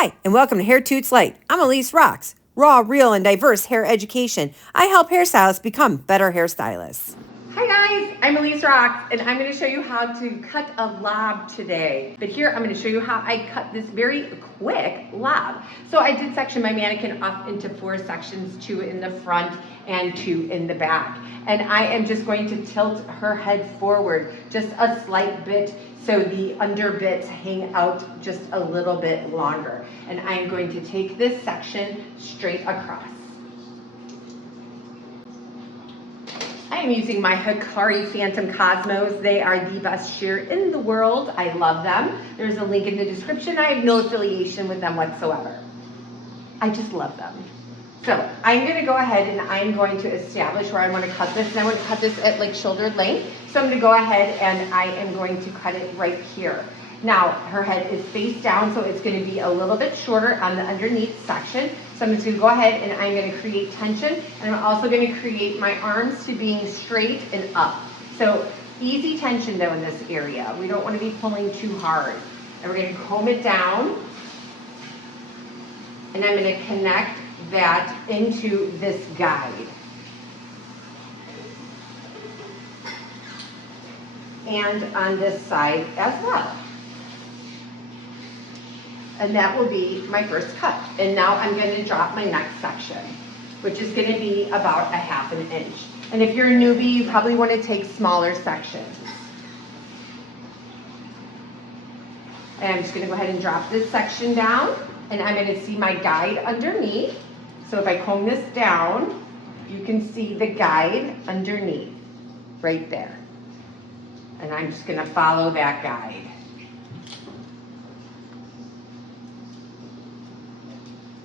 Hi, and welcome to Hair Toots Light. I'm Elyse Rox. Raw, real, and diverse hair education. I help hairstylists become better hairstylists. Hi guys, I'm Elyse Rox, and I'm going to show you how to cut a lob today. But here I'm going to show you how I cut this very quick lob. So I did section my mannequin up into 4 sections, 2 in the front and 2 in the back. And I am just going to tilt her head forward just a slight bit so the under bits hang out just a little bit longer. And I'm going to take this section straight across. I am using my Hikari Phantom Cosmos. They are the best shear in the world. I love them. There's a link in the description. I have no affiliation with them whatsoever. I just love them. So I'm going to go ahead and I'm going to establish where I want to cut this. And I want to cut this at like shoulder length. So I'm going to go ahead and I am going to cut it right here. Now her head is face down, so it's going to be a little bit shorter on the underneath section. So I'm just going to go ahead and I'm going to create tension, and I'm also going to create my arms to being straight and up. So easy tension though in this area. We don't want to be pulling too hard. And we're going to comb it down, and I'm going to connect that into this guide. And on this side as well. And that will be my first cut. And now I'm going to drop my next section, which is going to be about 1/2 inch. And if you're a newbie, you probably want to take smaller sections. And I'm just going to go ahead and drop this section down, and I'm going to see my guide underneath. So if I comb this down, you can see the guide underneath, right there. And I'm just going to follow that guide.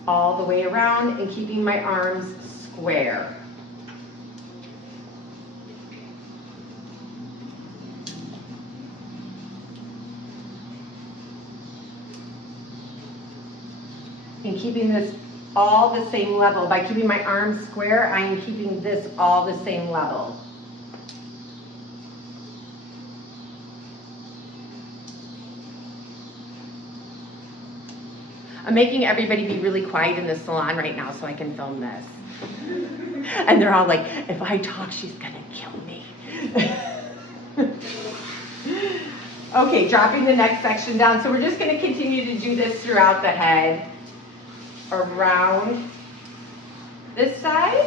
All the way around and keeping my arms square. And keeping this all the same level. By keeping my arms square, I am keeping this all the same level. I'm making everybody be really quiet in the salon right now so I can film this. And they're all like, if I talk, she's gonna kill me. Okay, dropping the next section down. So we're just gonna continue to do this throughout the head, around this side.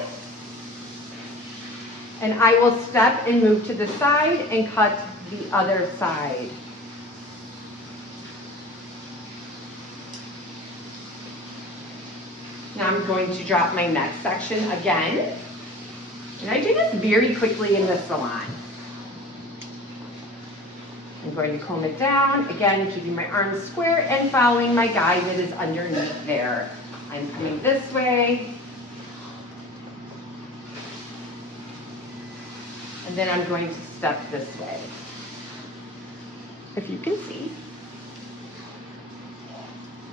And I will step and move to the side and cut the other side. Now I'm going to drop my next section again. And I do this very quickly in the salon. I'm going to comb it down, again, keeping my arms square and following my guide that is underneath there. I'm coming this way. And then I'm going to step this way. If you can see.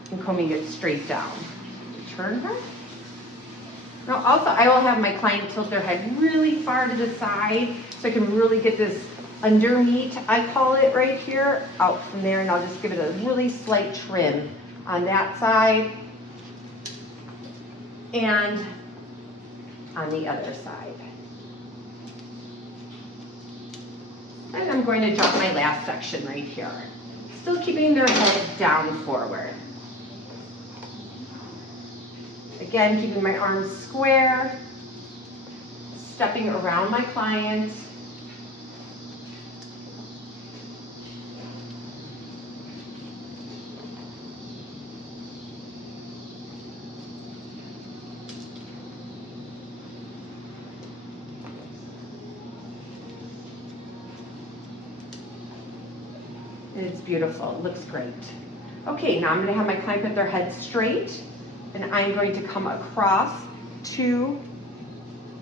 And combing it straight down. Turn her. Now also I will have my client tilt their head really far to the side so I can really get this under meat, I call it right here, out from there, and I'll just give it a really slight trim on that side and on the other side. And I'm going to drop my last section right here. Still keeping their head down forward. Again, keeping my arms square, stepping around my client. And it's beautiful, it looks great. Okay, now I'm going to have my client put their head straight. And I'm going to come across to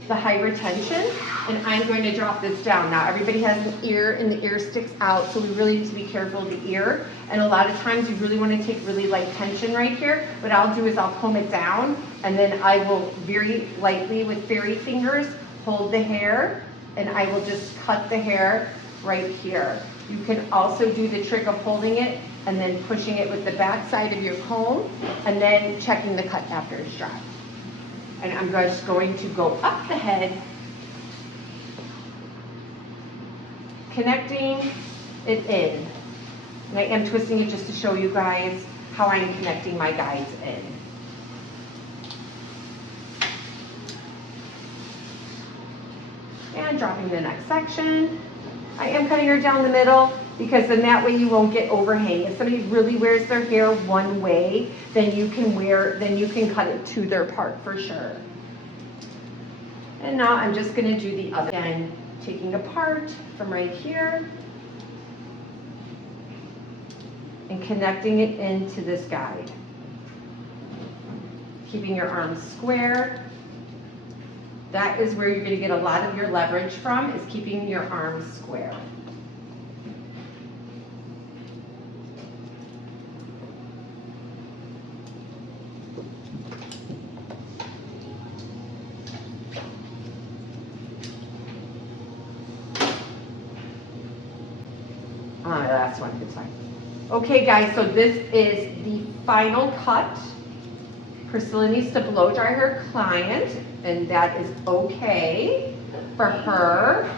the high retention, and I'm going to drop this down. Now everybody has an ear, and the ear sticks out, so we really need to be careful of the ear. And a lot of times you really want to take really light tension right here. What I'll do is I'll comb it down, and then I will very lightly with fairy fingers hold the hair, and I will just cut the hair right here. You can also do the trick of holding it and then pushing it with the back side of your comb, and then checking the cut after it's dry. And I'm just going to go up the head, connecting it in. And I am twisting it just to show you guys how I'm connecting my guides in. And dropping the next section. I am cutting her down the middle because then that way you won't get overhang. If somebody really wears their hair one way, then you can cut it to their part for sure. And now I'm just gonna do the other. Again, taking a part from right here and connecting it into this guide. Keeping your arms square. That is where you're gonna get a lot of your leverage from, is keeping your arms square. Last one, it's fine. Okay guys, so this is the final cut. Priscilla needs to blow dry her client, and that is okay for her.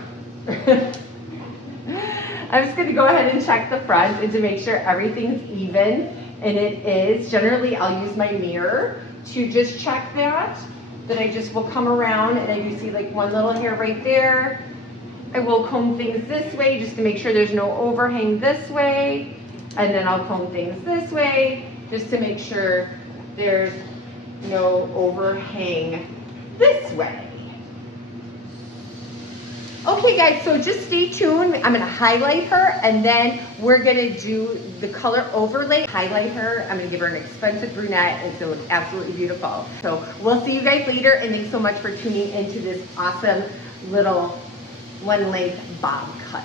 I'm just gonna go ahead and check the front and to make sure everything's even, and it is. Generally, I'll use my mirror to just check that. Then I just will come around and I do see like one little hair right there. I will comb things this way just to make sure there's no overhang this way. And then I'll comb things this way just to make sure there's no overhang this way. Okay guys, so just stay tuned. I'm gonna highlight her and then we're gonna do the color overlay. Highlight her, I'm gonna give her an Expensive Brunette and it's gonna look absolutely beautiful. So we'll see you guys later, and thanks so much for tuning into this awesome little one length bob cut.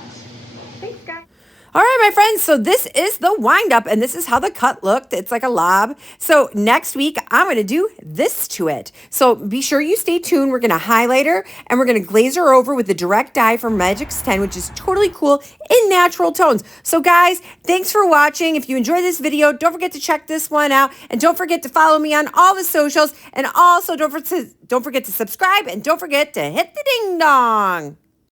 Thanks guys. All right, my friends, so this is the wind up and this is how the cut looked. It's like a lob. So next week, I'm going to do this to it. So be sure you stay tuned. We're going to highlight her and we're going to glaze her over with the direct dye from Magic 10, which is totally cool in natural tones. So guys, thanks for watching. If you enjoyed this video, don't forget to check this one out, and don't forget to follow me on all the socials, and also don't forget to subscribe, and don't forget to hit the ding dong.